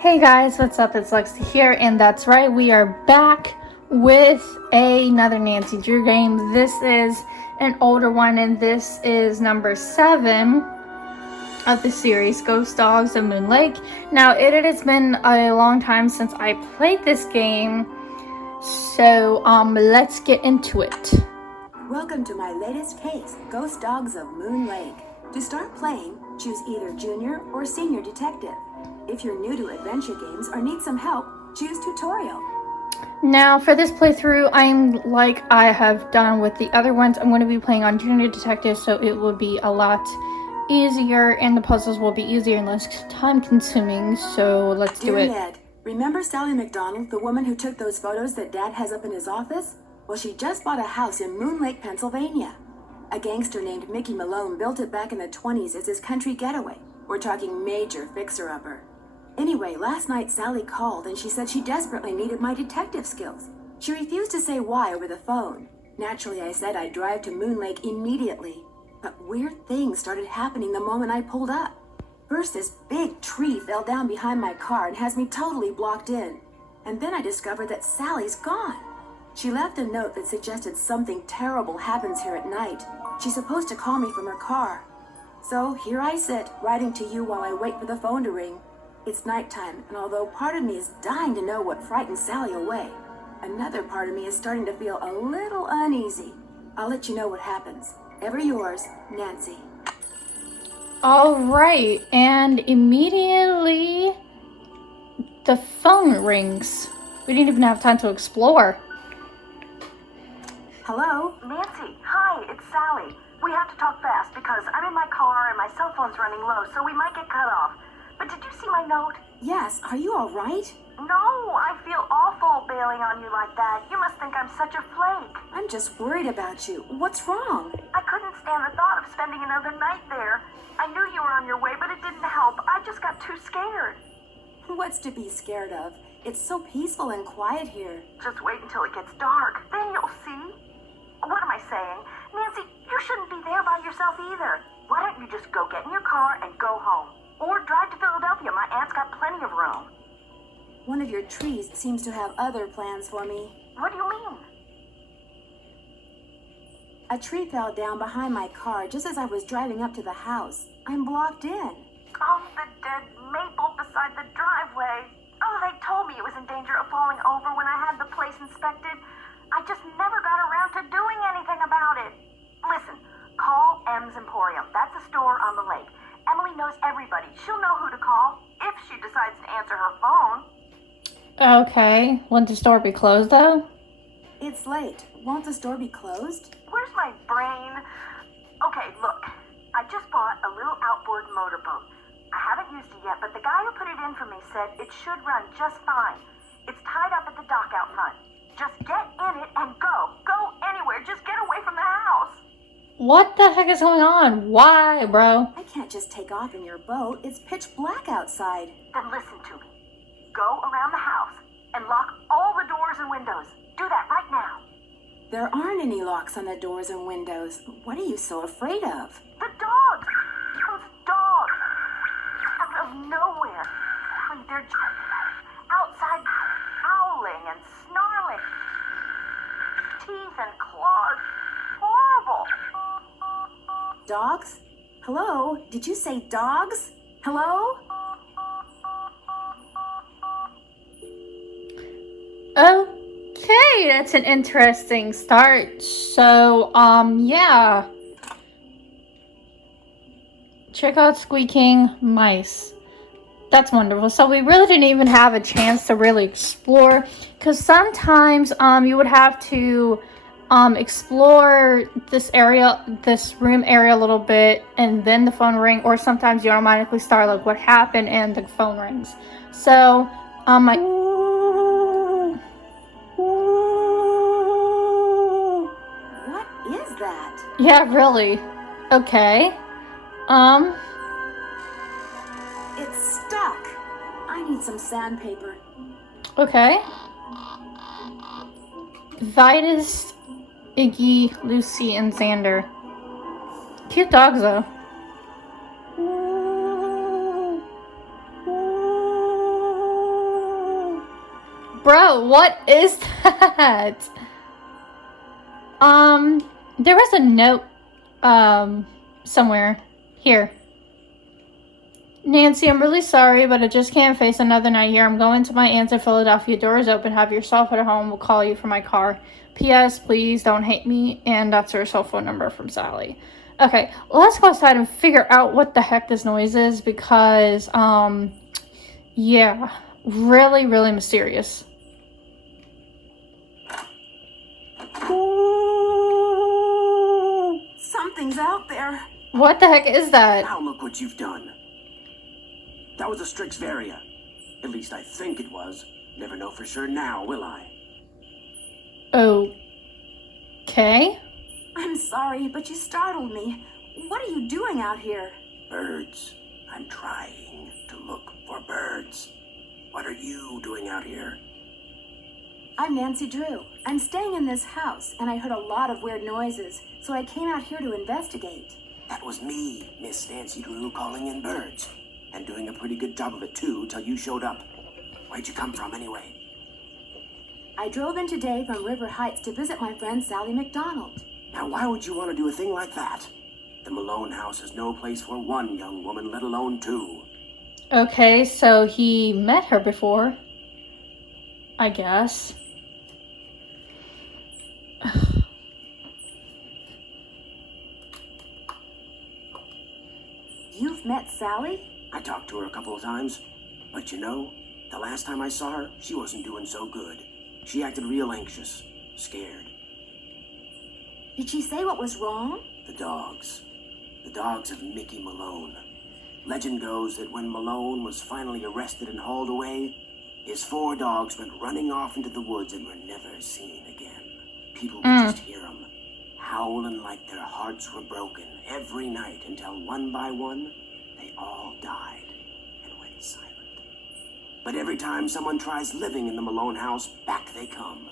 Hey guys, what's up? It's Alexcia here, and that's right, we are back with another Nancy Drew game. This is an older one, and this is number 7 of the series, Ghost Dogs of Moon Lake. Now, it has been a long time since I played this game, so let's get into it. Welcome to my latest case, Ghost Dogs of Moon Lake. To start playing, choose either Junior or Senior Detective. If you're new to adventure games or need some help, choose Tutorial. Now, for this playthrough, I'm like I have done with the other ones. I'm going to be playing on Junior Detective, so it will be a lot easier, and the puzzles will be easier and less time-consuming, so let's do it. Dear Ned, remember Sally McDonald, the woman who took those photos that Dad has up in his office? Well, she just bought a house in Moon Lake, Pennsylvania. A gangster named Mickey Malone built it back in the 20s as his country getaway. We're talking major fixer-upper. Anyway, last night Sally called and she said she desperately needed my detective skills. She refused to say why over the phone. Naturally, I said I'd drive to Moon Lake immediately. But weird things started happening the moment I pulled up. First, this big tree fell down behind my car and has me totally blocked in. And then I discovered that Sally's gone. She left a note that suggested something terrible happens here at night. She's supposed to call me from her car. So here I sit, writing to you while I wait for the phone to ring. It's nighttime, and although part of me is dying to know what frightened Sally away, another part of me is starting to feel a little uneasy. I'll let you know what happens. Ever yours, Nancy. Alright, and immediately the phone rings. We didn't even have time to explore. Hello? Nancy, hi, it's Sally. We have to talk fast because I'm in my car and my cell phone's running low, so we might get cut off. But did you see my note? Yes, are you all right? No, I feel awful bailing on you like that. You must think I'm such a flake. I'm just worried about you. What's wrong? I couldn't stand the thought of spending another night there. I knew you were on your way, but it didn't help. I just got too scared. What's to be scared of? It's so peaceful and quiet here. Just wait until it gets dark. Then you'll see. What am I saying? Nancy, you shouldn't be there by yourself either. Why don't you just go get in your car and go home? Or drive to Philadelphia. My aunt's got plenty of room. One of your trees seems to have other plans for me. What do you mean? A tree fell down behind my car just as I was driving up to the house. I'm blocked in. Oh, the dead maple beside the driveway. Oh, they told me it was in danger of falling over when I had the place inspected. I just never got around to doing anything about it. Listen, call M's Emporium. That's a store on the lake. Emily knows everybody. She'll know who to call if she decides to answer her phone. Okay, won't the store be closed though? It's late. Won't the store be closed? Where's my brain? Okay, look. I just bought a little outboard motorboat. I haven't used it yet, but the guy who put it in for me said it should run just fine. It's tied up at the dock out front. Just get in it and go. Go anywhere. Just get away from the house. What the heck is going on? Why, bro? I can't just take off in your boat. It's pitch black outside. Then listen to me. Go around the house and lock all the doors and windows. Do that right now. There aren't any locks on the doors and windows. What are you so afraid of? The dogs! Those dogs! Out of nowhere. They're just outside howling and snarling. Teeth and claws. Horrible. Dogs? Hello? Did you say dogs? Hello? Okay, that's an interesting start. So, yeah. Check out squeaking mice. That's wonderful. So we really didn't even have a chance to really explore, because sometimes you would have to explore this room area a little bit, and then the phone ring, or sometimes you automatically start like what happened and the phone rings. So What is that? yeah, really. Okay. It's stuck. I need some sandpaper. Okay. Vitus, Iggy, Lucy, and Xander. Cute dogs, though. Bro, what is that? There was a note, somewhere. Here. Nancy, I'm really sorry, but I just can't face another night here. I'm going to my aunt's in Philadelphia. Door is open. Have yourself at home. We'll call you for my car. P.S. Please don't hate me. And that's her cell phone number from Sally. Okay, let's go outside and figure out what the heck this noise is because, yeah, really, really mysterious. Something's out there. What the heck is that? Now look what you've done. That was a Strixvaria. At least I think it was. Never know for sure now, will I? Okay. I'm sorry, but you startled me. What are you doing out here? Birds. I'm trying to look for birds. What are you doing out here? I'm Nancy Drew. I'm staying in this house, and I heard a lot of weird noises, so I came out here to investigate. That was me, Miss Nancy Drew, calling in birds. And doing a pretty good job of it, too, till you showed up. Where'd you come from, anyway? I drove in today from River Heights to visit my friend Sally McDonald. Now, why would you want to do a thing like that? The Malone house is no place for one young woman, let alone two. Okay, so he met her before. I guess. You've met Sally? I talked to her a couple of times, but you know, the last time I saw her, she wasn't doing so good. She acted real anxious, scared. Did she say what was wrong? The dogs. The dogs of Mickey Malone. Legend goes that when Malone was finally arrested and hauled away, his 4 dogs went running off into the woods and were never seen again. People would just hear them, howling like their hearts were broken every night until one by one, they all died and went silent. But every time someone tries living in the Malone house, back they come.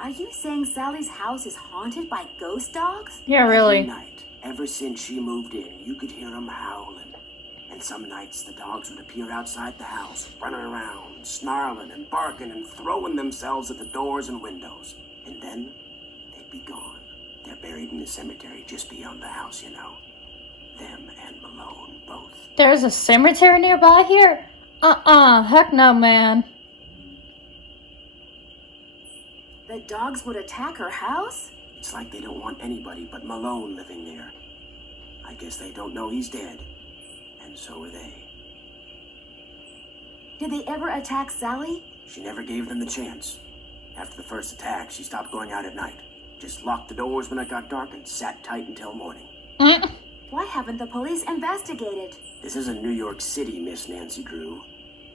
Are you saying Sally's house is haunted by ghost dogs? Yeah, Every really. night, ever since she moved in, you could hear them howling. And some nights the dogs would appear outside the house, running around, snarling and barking and throwing themselves at the doors and windows. And then they'd be gone. They're buried in the cemetery just beyond the house, you know. Them and Malone, both. There's a cemetery nearby here? Heck no, man. The dogs would attack her house? It's like they don't want anybody but Malone living there. I guess they don't know he's dead. And so are they. Did they ever attack Sally? She never gave them the chance. After the first attack, she stopped going out at night. Just locked the doors when it got dark and sat tight until morning. Why haven't the police investigated? This isn't New York City, Miss Nancy Drew.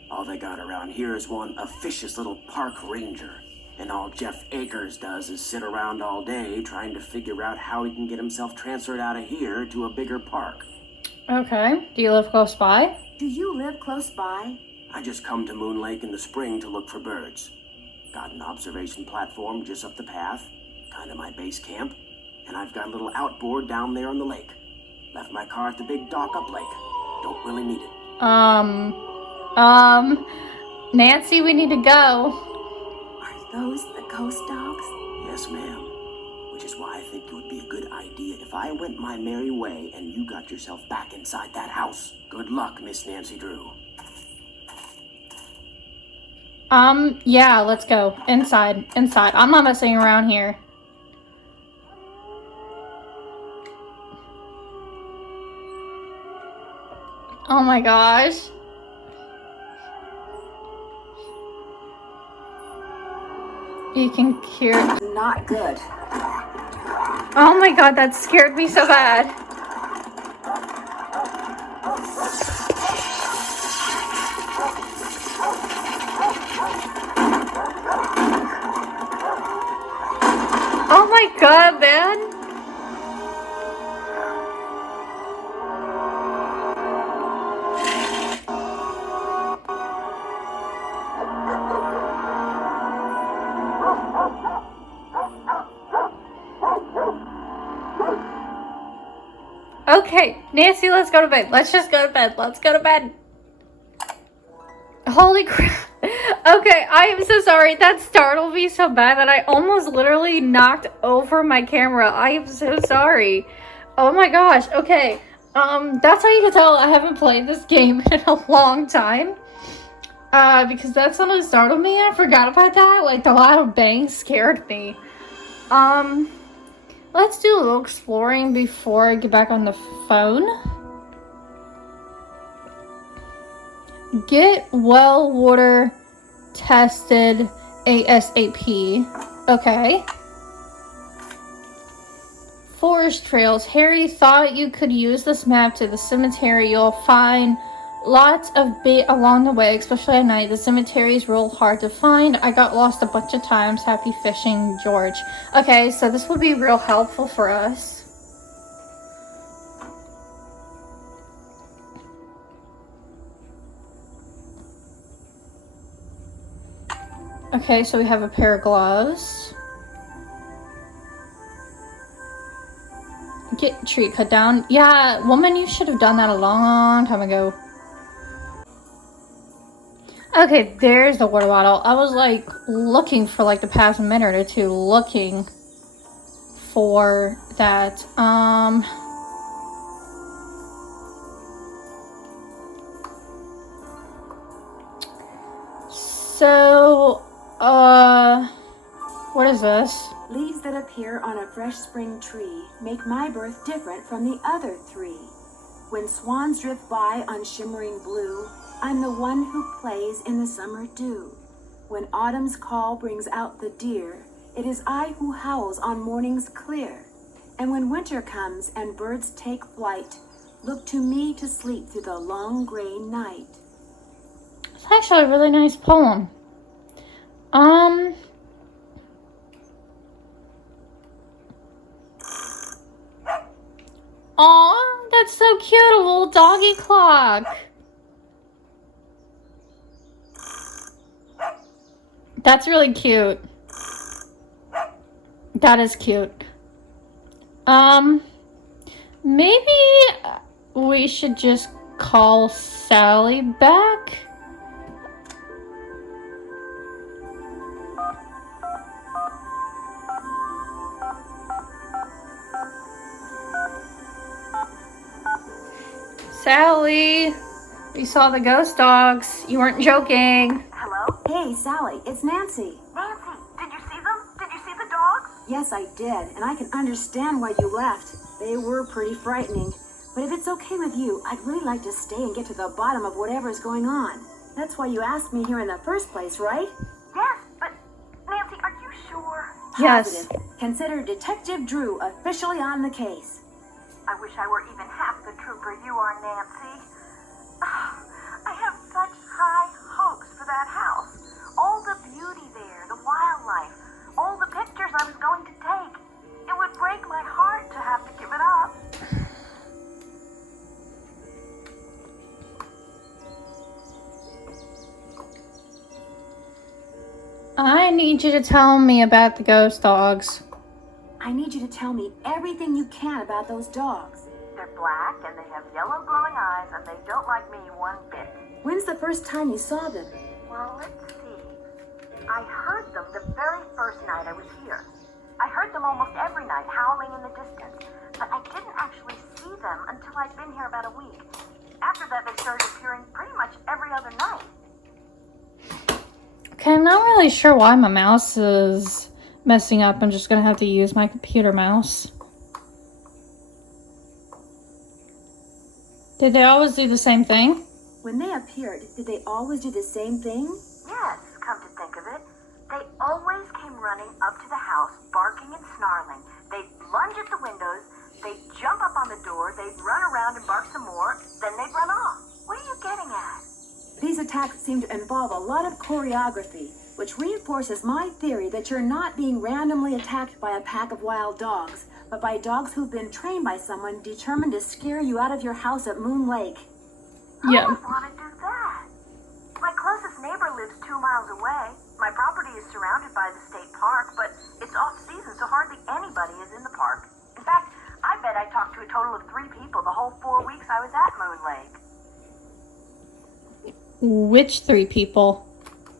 All they got around here is one officious little park ranger. And all Jeff Akers does is sit around all day trying to figure out how he can get himself transferred out of here to a bigger park. Okay. Do you live close by? Do you live close by? I just come to Moon Lake in the spring to look for birds. Got an observation platform just up the path, kind of my base camp, and I've got a little outboard down there on the lake. Left my car at the big dock up lake. Don't really need it. Nancy, we need to go. Are those the ghost dogs? Yes, ma'am. Which is why I think it would be a good idea if I went my merry way and you got yourself back inside that house. Good luck, Miss Nancy Drew. Yeah, let's go. Inside. I'm not messing around here. Oh my gosh. You can hear it. Not good. Oh my god, that scared me so bad. Oh my god, man. Okay, Nancy, let's go to bed. Let's just go to bed. Let's go to bed. Holy crap. Okay, I am so sorry. That startled me so bad that I almost literally knocked over my camera. I am so sorry. Oh my gosh. Okay. That's how you can tell I haven't played this game in a long time. Because that suddenly startled me. I forgot about that. Like, the loud bang scared me. Let's do a little exploring before I get back on the phone. Get well water tested ASAP. Okay. Forest trails. Harry thought you could use this map to the cemetery. You'll find lots of bait along the way, especially at night. The cemetery is real hard to find. I got lost a bunch of times. Happy fishing, George. Okay, so this will be real helpful for us. Okay, so we have a pair of gloves. Get tree cut down. Yeah, woman, you should have done that a long time ago. Okay, there's the water bottle. I was like looking for like the past minute or two, looking for that. So, what is this? Leaves that appear on a fresh spring tree make my birth different from the other three. When swans drift by on shimmering blue, I'm the one who plays in the summer dew. When autumn's call brings out the deer, it is I who howls on mornings clear. And when winter comes and birds take flight, look to me to sleep through the long gray night. It's actually a really nice poem. Aw, that's so cute, a little doggy clock. That's really cute. That is cute. Maybe we should just call Sally back. Sally, we saw the ghost dogs. You weren't joking. Hello? Hey, Sally, it's Nancy. Nancy, did you see them? Did you see the dogs? Yes, I did, and I can understand why you left. They were pretty frightening. But if it's okay with you, I'd really like to stay and get to the bottom of whatever's going on. That's why you asked me here in the first place, right? Yes, but Nancy, are you sure? Yes. Positive. Consider Detective Drew officially on the case. I wish I were even half the trooper you are, Nancy. I have such high hopes for that house. All the beauty there, the wildlife, all the pictures I was going to take. It would break my heart to have to give it up. I need you to tell me about the ghost dogs. I need you to tell me everything you can about those dogs. They're black and they have yellow glowing eyes and they don't like me one bit. When's the first time you saw them? Well, let's see. I heard them the very first night I was here. I heard them almost every night howling in the distance, but I didn't actually see them until I'd been here about a week. After that, they started appearing pretty much every other night. Okay, I'm not really sure why my mouse is messing up. I'm just gonna have to use my computer mouse. Did they always do the same thing? When they appeared, did they always do the same thing? Yes, come to think of it. They always came running up to the house, barking and snarling. They'd lunge at the windows, they'd jump up on the door, they'd run around and bark some more, then they'd run off. What are you getting at? These attacks seem to involve a lot of choreography, which reinforces my theory that you're not being randomly attacked by a pack of wild dogs, but by dogs who've been trained by someone determined to scare you out of your house at Moon Lake. Yeah. Who would want to do that? My closest neighbor lives 2 miles away. My property is surrounded by the state park, but it's off-season, so hardly anybody is in the park. In fact, I bet I talked to a total of 3 people the whole 4 weeks I was at Moon Lake. Which 3 people?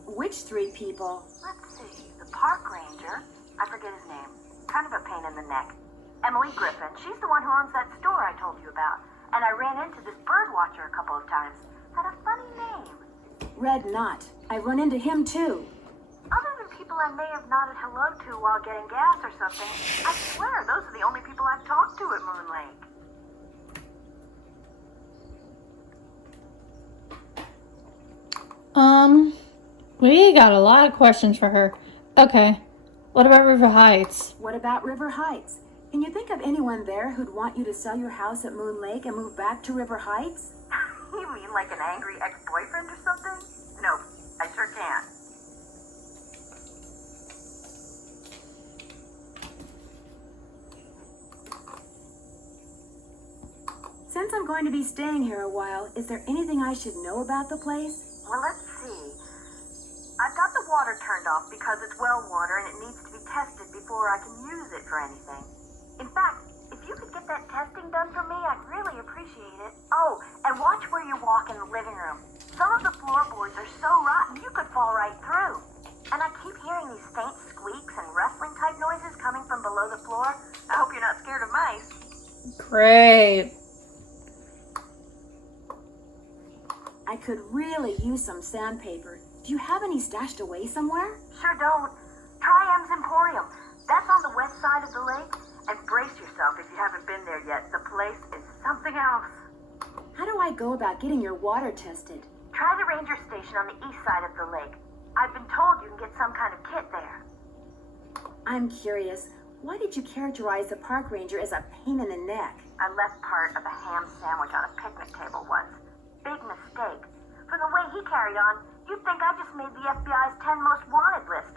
Which Which 3 people? Let's see. The park ranger. I forget his name. Kind of a pain in the neck. Emily Griffin. She's the one who owns that store I told you about. And I ran into this bird watcher a couple of times. Had a funny name. Red Knot. I run into him too. Other than people I may have nodded hello to while getting gas or something, I swear those are the only people I've talked to at Moon Lake. We got a lot of questions for her. Okay. What about River Heights? What about River Heights? Can you think of anyone there who'd want you to sell your house at Moon Lake and move back to River Heights? You mean like an angry ex-boyfriend or something? No, I sure can't. Since I'm going to be staying here a while, is there anything I should know about the place? Well, let's see. I've got the water turned off because it's well water and it needs to be tested before I can use it for anything. In fact, if you could get that testing done for me, I'd really appreciate it. Oh, and watch where you walk in the living room. Some of the floorboards are so rotten you could fall right through. And I keep hearing these faint squeaks and rustling type noises coming from below the floor. I hope you're not scared of mice. Great. I could really use some sandpaper. Do you have any stashed away somewhere? Sure don't. Try M's Emporium. That's on the west side of the lake. And brace yourself if you haven't been there yet. The place is something else. How do I go about getting your water tested? Try the ranger station on the east side of the lake. I've been told you can get some kind of kit there. I'm curious. Why did you characterize the park ranger as a pain in the neck? I left part of a ham sandwich on a picnic table once. Big mistake. From the way he carried on, you'd think I just made the FBI's 10 most wanted list.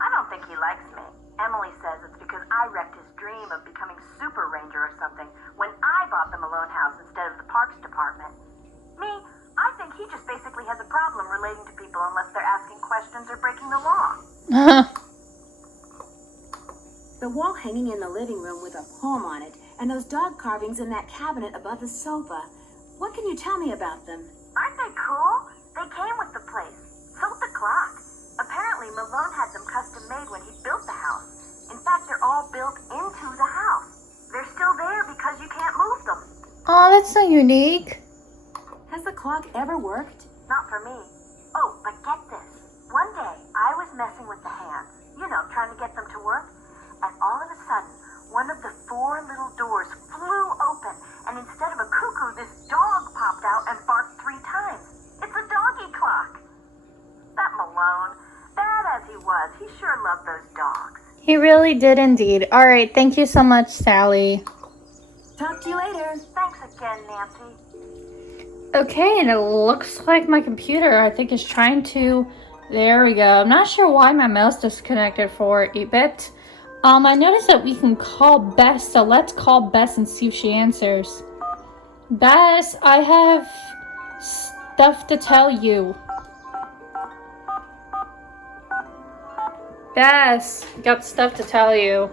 I don't think he likes me. Emily says it's because I wrecked his dream of becoming super ranger or something when I bought the Malone house instead of the parks department. Me, I think he just basically has a problem relating to people unless they're asking questions or breaking the law. The wall hanging in the living room with a poem on it, and those dog carvings in that cabinet above the sofa. What can you tell me about them? Aren't they cool? They came with the place. So did the clock. Apparently, Malone had them custom made when he built the house. In fact, they're all built into the house. They're still there because you can't move them. Oh, that's so unique. Has the clock ever worked? Not for me. Oh, but get this. One day, I was messing with the hands. You know, trying to get them to work. And all of a sudden, one of the 4 little doors flew open. And instead of a cuckoo, this dog popped out and barked 3 times. It's a doggy clock. That Malone, bad as he was, he sure loved those dogs. He really did indeed. All right, thank you so much, Sally. Talk to you later. Thanks again, Nancy. Okay, and it looks like my computer, I think, is trying to... There we go. I'm not sure why my mouse disconnected for a bit. I noticed that we can call Bess, so let's call Bess and see if she answers. Bess, I have stuff to tell you. Bess, got stuff to tell you.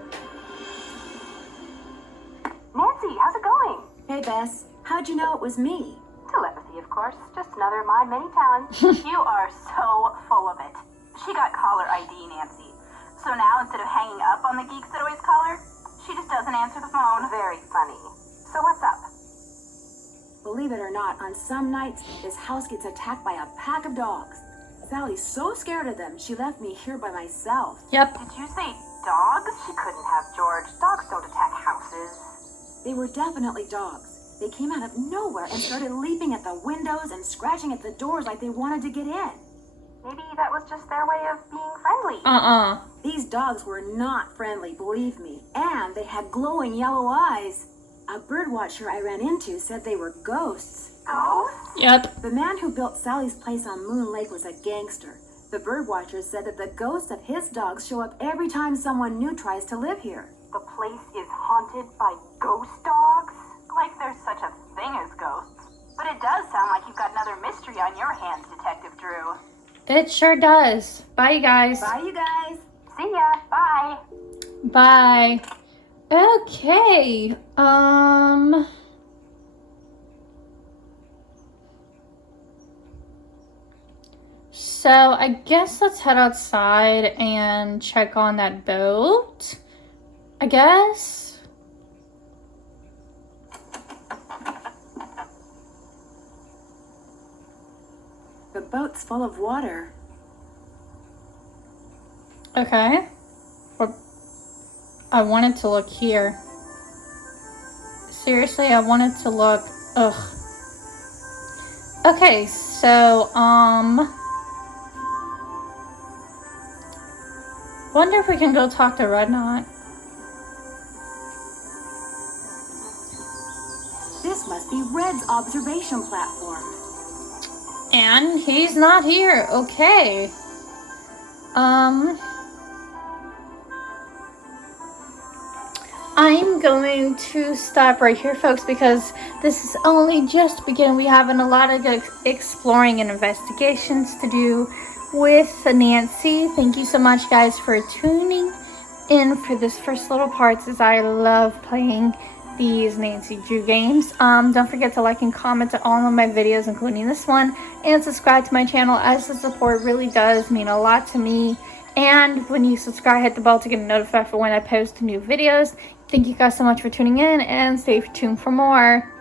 Nancy, how's it going? Hey, Bess. How'd you know it was me? Telepathy, of course. Just another of my many talents. You are so full of it. She got caller ID, Nancy. So now, instead of hanging up on the geeks that always call her, she just doesn't answer the phone. Very funny. So what's up? Believe it or not, on some nights, this house gets attacked by a pack of dogs. Sally's so scared of them, she left me here by myself. Yep. Did you say dogs? She couldn't have, George. Dogs don't attack houses. They were definitely dogs. They came out of nowhere and started leaping at the windows and scratching at the doors like they wanted to get in. Maybe that was just their way of being friendly. These dogs were not friendly, believe me. And they had glowing yellow eyes. A birdwatcher I ran into said they were ghosts. Ghosts? Yep. The man who built Sally's place on Moon Lake was a gangster. The birdwatcher said that the ghosts of his dogs show up every time someone new tries to live here. The place is haunted by ghost dogs? Like there's such a thing as ghosts. But it does sound like you've got another mystery on your hands, Detective Drew. It sure does. Bye, you guys. Bye, you guys. See ya. Bye. Bye. Okay. So I guess let's head outside and check on that boat, I guess. The boat's full of water. Okay. Or I wanted to look here. Seriously, I wanted to look. Ugh. Okay, so, wonder if we can go talk to Red Knot. This must be Red's observation platform. And he's not here. Okay. I'm going to stop right here, folks, because this is only just beginning. We have a lot of exploring and investigations to do with Nancy. Thank you so much, guys, for tuning in for this first little part, as I love playing these Nancy Drew games. Don't forget to like and comment on all of my videos, including this one, and subscribe to my channel, as the support really does mean a lot to me. And when you subscribe, hit the bell to get notified for when I post new videos. Thank you guys so much for tuning in, and stay tuned for more.